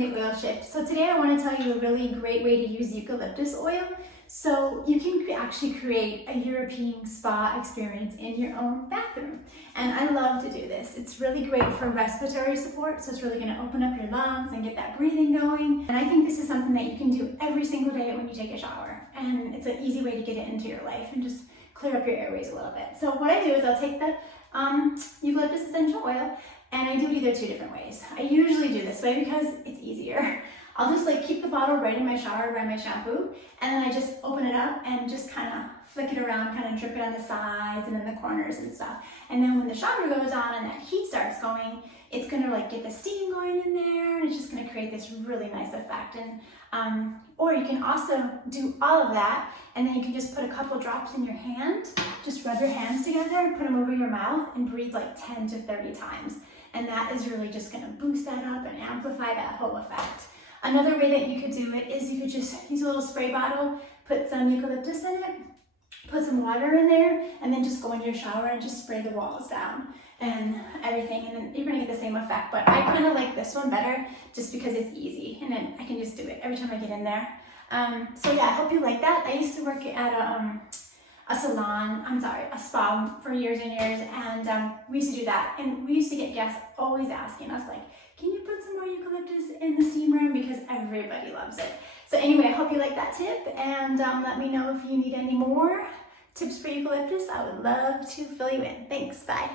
the oil shift. So today I want to tell you a really great way to use eucalyptus oil. So you can actually create a European spa experience in your own bathroom. And I love to do this. It's really great for respiratory support. So it's really going to open up your lungs and get that breathing going. And I think this is something that you can do every single day when you take a shower. And it's an easy way to get it into your life and just clear up your airways a little bit. So what I do is I'll take the eucalyptus essential oil, and I do it either two different ways. I usually do this way because it's easier. I'll just like keep the bottle right in my shower by my shampoo, and then I just open it up and just kind of flick it around, kind of drip it on the sides and in the corners and stuff. And then when the shower goes on and that heat starts going, it's gonna like get the steam going in there, and it's just gonna create this really nice effect. And or you can also do all of that, and then you can just put a couple drops in your hand, just rub your hands together, put them over your mouth, and breathe like 10 to 30 times. And that is really just gonna boost that up and amplify that whole effect. Another way that you could do it is you could just use a little spray bottle, put some eucalyptus in it, put some water in there, and then just go in your shower and just spray the walls down and everything, and then you're gonna get the same effect. But I kind of like this one better just because it's easy, and then I can just do it every time I get in there. So yeah, I hope you like that. I used to work at a spa for years and years, and we used to do that, and we used to get guests always asking us like, can you put some more eucalyptus in the steam room, because everybody loves it. So anyway, I hope you like that tip, and let me know if you need any more tips for eucalyptus. I would love to fill you in. Thanks, bye.